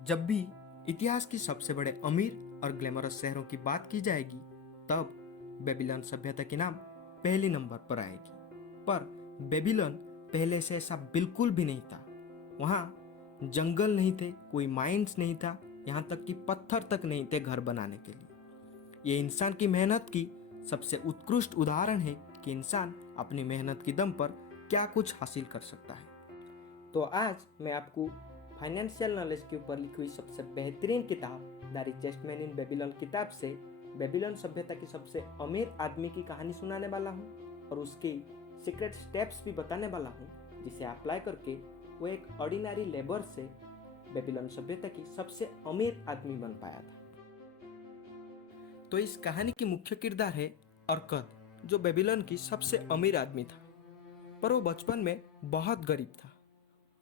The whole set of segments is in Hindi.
जब भी इतिहास की सबसे बड़े अमीर और ग्लैमरस शहरों की बात की जाएगी, तब बेबीलोन सभ्यता के नाम पहले नंबर पर आएगी। पर बेबीलोन पहले से ऐसा बिल्कुल भी नहीं था। वहाँ जंगल नहीं थे, कोई माइंस नहीं था, यहाँ तक कि पत्थर तक नहीं थे घर बनाने के लिए। ये इंसान की मेहनत की सबसे उत्कृष्ट उदाहरण है कि इंसान अपनी मेहनत की दम पर क्या कुछ हासिल कर सकता है। तो आज मैं आपको फाइनेंशियल नॉलेज के ऊपर लिखी हुई सबसे बेहतरीन किताब the richest man in Babylon किताब से बेबीलोन सभ्यता की सबसे अमीर आदमी की कहानी सुनाने वाला हूँ और उसके सीक्रेट स्टेप्स भी बताने वाला हूँ, जिसे अप्लाई करके वो एक ऑर्डिनरी लेबर से बेबीलोन सभ्यता की सबसे अमीर आदमी बन पाया था। तो इस कहानी की मुख्य किरदार है अरकद, जो बेबीलोन की सबसे अमीर आदमी था। पर वो बचपन में बहुत गरीब था।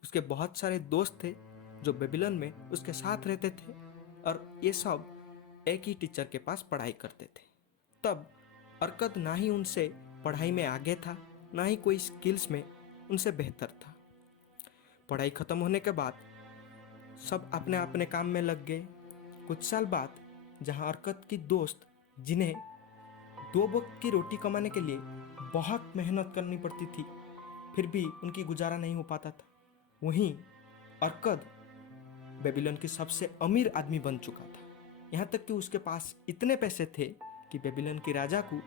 उसके बहुत सारे दोस्त थे जो बेबीलोन में उसके साथ रहते थे और ये सब एक ही टीचर के पास पढ़ाई करते थे। तब अरकद ना ही उनसे पढ़ाई में आगे था, ना ही कोई स्किल्स में उनसे बेहतर था। पढ़ाई खत्म होने के बाद सब अपने अपने काम में लग गए। कुछ साल बाद जहां अरकद की दोस्त, जिन्हें दो वक्त की रोटी कमाने के लिए बहुत मेहनत करनी पड़ती थी, फिर भी उनकी गुजारा नहीं हो पाता था, वहीं अरकद बेबीलोन की सबसे अमीर आदमी बन चुका था। यहाँ तक कि उसके पास इतने पैसे थे कि बेबीलोन के राजा को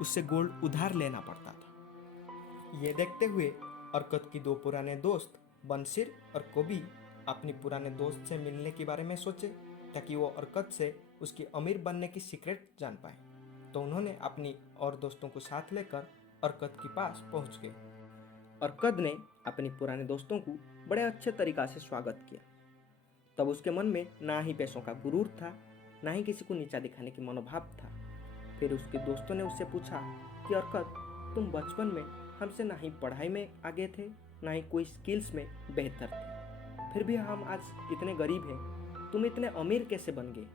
उससे गोल्ड उधार लेना पड़ता था। ये देखते हुए अरकद की दो पुराने दोस्त बंसिर और कोबी अपनी पुराने दोस्त से मिलने के बारे में सोचे, ताकि वो अरकद से उसकी अमीर बनने की सीक्रेट जान पाए। तो उन्होंने अपनी और दोस्तों को साथ लेकर अरकद के पास पहुंच गए। अरकद ने अपने पुराने दोस्तों को बड़े अच्छे तरीका से स्वागत किया। तब उसके मन में ना ही पैसों का गुरूर था, ना ही किसी को नीचा दिखाने की मनोभाव था। फिर उसके दोस्तों ने उससे पूछा कि अरकद, तुम बचपन में हमसे ना ही पढ़ाई में आगे थे, ना ही कोई स्किल्स में बेहतर थे, फिर भी हम आज इतने गरीब हैं, तुम इतने अमीर कैसे बन गए?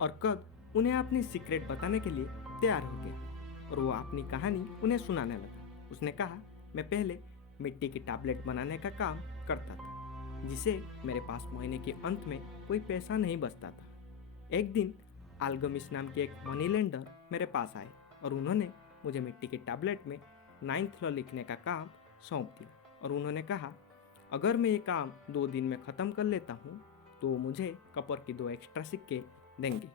अरकद उन्हें अपनी सीक्रेट बताने के लिए तैयार हो गया और वो अपनी कहानी उन्हें सुनाने लगा। उसने कहा, मैं पहले मिट्टी की टैबलेट बनाने का काम करता था, जिसे मेरे पास महीने के अंत में कोई पैसा नहीं बचता था। एक दिन अल्गमिस नाम के एक मनी लेंडर मेरे पास आए और उन्होंने मुझे मिट्टी के टैबलेट में 9th लॉ लिखने का काम सौंप दिया और उन्होंने कहा, अगर मैं ये काम 2 दिन में ख़त्म कर लेता हूँ तो वो मुझे कपर के 2 एक्स्ट्रा सिक्के देंगे।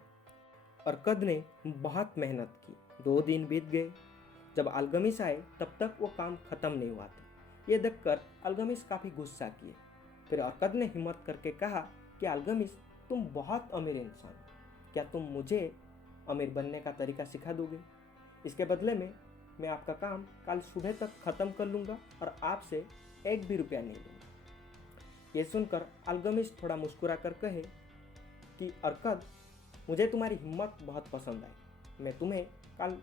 अरकद ने बहुत मेहनत की। 2 दिन बीत गए। जब अल्गमिस आए तब तक वो काम खत्म नहीं हुआ था। ये देखकर अल्गमिस काफ़ी गुस्सा किए। फिर अरकद ने हिम्मत करके कहा कि अल्गमिस, तुम बहुत अमीर इंसान हो, क्या तुम मुझे अमीर बनने का तरीका सिखा दोगे? इसके बदले में मैं आपका काम कल सुबह तक ख़त्म कर लूँगा और आपसे 1 भी रुपया नहीं लूँगा। ये सुनकर अल्गमिस थोड़ा मुस्कुरा कर कहे कि अरकद, मुझे तुम्हारी हिम्मत बहुत पसंद आई, मैं तुम्हें कल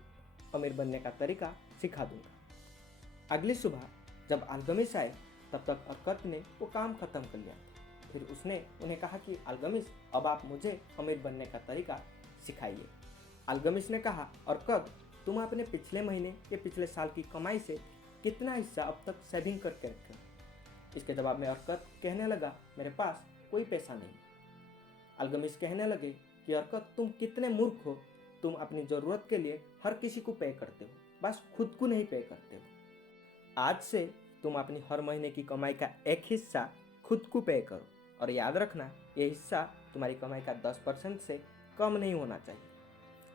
अमीर बनने का तरीका सिखा दूंगा। अगली सुबह जब अल्गमिस आए तब तक अरकद ने वो काम खत्म कर लिया था। फिर उसने उन्हें कहा कि अल्गमिस, अब आप मुझे अमीर बनने का तरीका सिखाइए। अल्गमिस ने कहा, अरकद, तुम अपने पिछले महीने या पिछले साल की कमाई से कितना हिस्सा अब तक सेविंग करके रखे हो? इसके जवाब में अरकद कहने लगा, मेरे पास कोई पैसा नहीं। अल्गमिस कहने लगे कि अरकद, तुम कितने मूर्ख हो, तुम अपनी ज़रूरत के लिए हर किसी को पे करते हो, बस खुद को नहीं पे करते हो। आज से तुम अपनी हर महीने की कमाई का एक हिस्सा खुद को पे करो और याद रखना, ये हिस्सा तुम्हारी कमाई का 10% से कम नहीं होना चाहिए।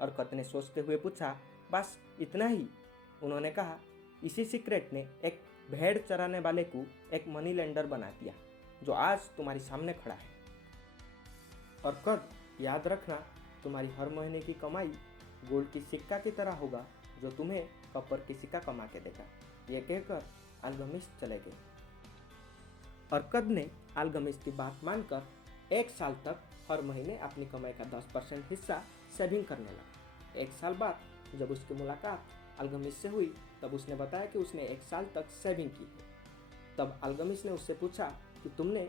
अरकद ने सोचते हुए पूछा, बस इतना ही? उन्होंने कहा, इसी सीक्रेट ने एक भेड़ चराने वाले को एक मनी लेंडर बना दिया, जो आज तुम्हारे सामने खड़ा है। अरकद, याद रखना, तुम्हारी हर महीने की कमाई गोल्ड की सिक्का की तरह होगा, जो तुम्हें कॉपर की सिक्का कमा के देगा। ये कहकर अल्गमिस चले गए। अरकद ने अल्गमिस की बात मानकर 1 साल तक हर महीने अपनी कमाई का 10% हिस्सा सेविंग करने लगा। 1 साल बाद जब उसकी मुलाकात अल्गमिस से हुई तब उसने बताया कि उसने 1 साल तक सेविंग की है। तब अल्गमिस ने उससे पूछा कि तुमने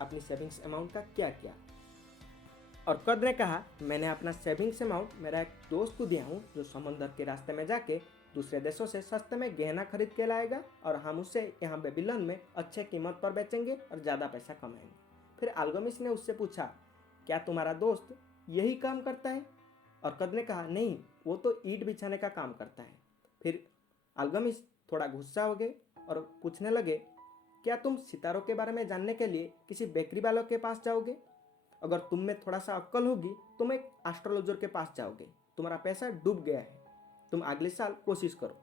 अपनी सेविंग्स अमाउंट का क्या किया? अरकद ने कहा, मैंने अपना सेविंग्स अमाउंट मेरा एक दोस्त को दिया हूँ, जो समंदर के रास्ते में जाके दूसरे देशों से सस्ते में गहना खरीद के लाएगा और हम उसे यहाँ बेबीलोन में अच्छे कीमत पर बेचेंगे और ज़्यादा पैसा कमाएंगे। फिर अल्गमिस ने उससे पूछा, क्या तुम्हारा दोस्त यही काम करता है? अरकद ने कहा, नहीं, वो तो ईंट बिछाने का काम करता है। फिर अल्गमिस थोड़ा गुस्सा हो गए और पूछने लगे, क्या तुम सितारों के बारे में जानने के लिए किसी बेकरी वालों के पास जाओगे? अगर तुम में थोड़ा सा अक्ल होगी तुम एक एस्ट्रोलॉजर के पास जाओगे। तुम्हारा पैसा डूब गया है, तुम अगले साल कोशिश करो।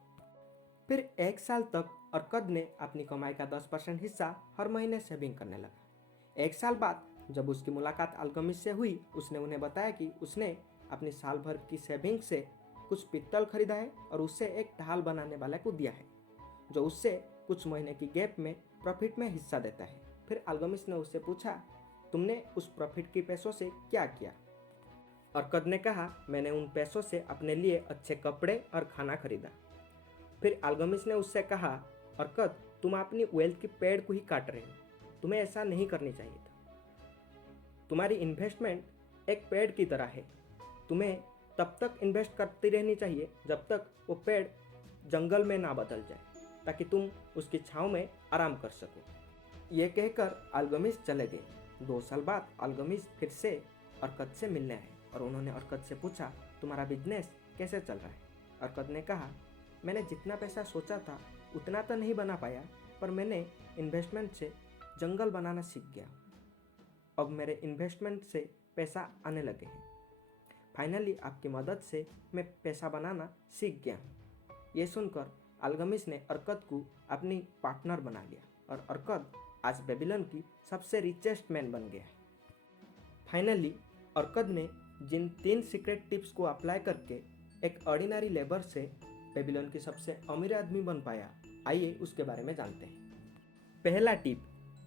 फिर 1 साल तक अरकद ने अपनी कमाई का 10% हिस्सा हर महीने सेविंग करने लगा। 1 साल बाद जब उसकी मुलाकात अल्गमिस से हुई, उसने उन्हें बताया कि उसने अपनी साल भर की सेविंग से कुछ पित्तल खरीदा है और उससे एक ढाल बनाने वाले को दिया है, जो उससे कुछ महीने की गैप में प्रॉफिट में हिस्सा देता है। फिर अल्गमिस ने उससे पूछा, तुमने उस प्रॉफिट के पैसों से क्या किया? अरकद ने कहा, मैंने उन पैसों से अपने लिए अच्छे कपड़े और खाना खरीदा। फिर अल्गमिस ने उससे कहा, अरकद, तुम अपनी वेल्थ की पेड़ को ही काट रहे हो, तुम्हें ऐसा नहीं करनी चाहिए था। तुम्हारी इन्वेस्टमेंट एक पेड़ की तरह है, तुम्हें तब तक इन्वेस्ट करती रहनी चाहिए जब तक वो पेड़ जंगल में ना बदल जाए, ताकि तुम उसकी छांव में आराम कर सको। ये कहकर अल्गमिस चले गए। 2 साल बाद अल्गमिस फिर से अरकद से मिलने आए और उन्होंने अरकद से पूछा, तुम्हारा बिजनेस कैसे चल रहा है? अरकद ने कहा, मैंने जितना पैसा सोचा था उतना तो नहीं बना पाया, पर मैंने इन्वेस्टमेंट से जंगल बनाना सीख गया। अब मेरे इन्वेस्टमेंट से पैसा आने लगे हैं। फाइनली आपकी मदद से मैं पैसा बनाना सीख गया हूँ। ये सुनकर अल्गमिस ने अरकद को अपनी पार्टनर बना लिया और अरकद आज बेबीलोन की सबसे रिचेस्ट मैन बन गया है। फाइनली अरकद ने जिन 3 सीक्रेट टिप्स को अप्लाई करके एक ऑर्डिनरी लेबर से बेबीलोन की सबसे अमीर आदमी बन पाया, आइए उसके बारे में जानते हैं। पहला टिप,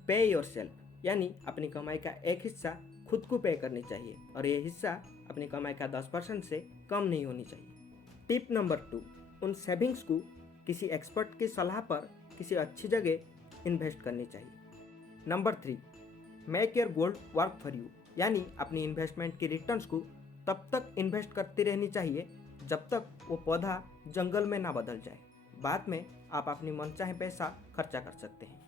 पे योरसेल्फ, यानी अपनी कमाई का एक हिस्सा खुद को पे करनी चाहिए और ये हिस्सा अपनी कमाई का 10% से कम नहीं होनी चाहिए। टिप नंबर 2, उन सेविंग्स को किसी एक्सपर्ट की सलाह पर किसी अच्छी जगह इन्वेस्ट करनी चाहिए। Number 3, make your gold work for you, यानी अपनी इन्वेस्टमेंट की रिटर्न्स को तब तक इन्वेस्ट करती रहनी चाहिए जब तक वो पौधा जंगल में ना बदल जाए। बाद में आप अपनी मनचाहे पैसा खर्चा कर सकते हैं।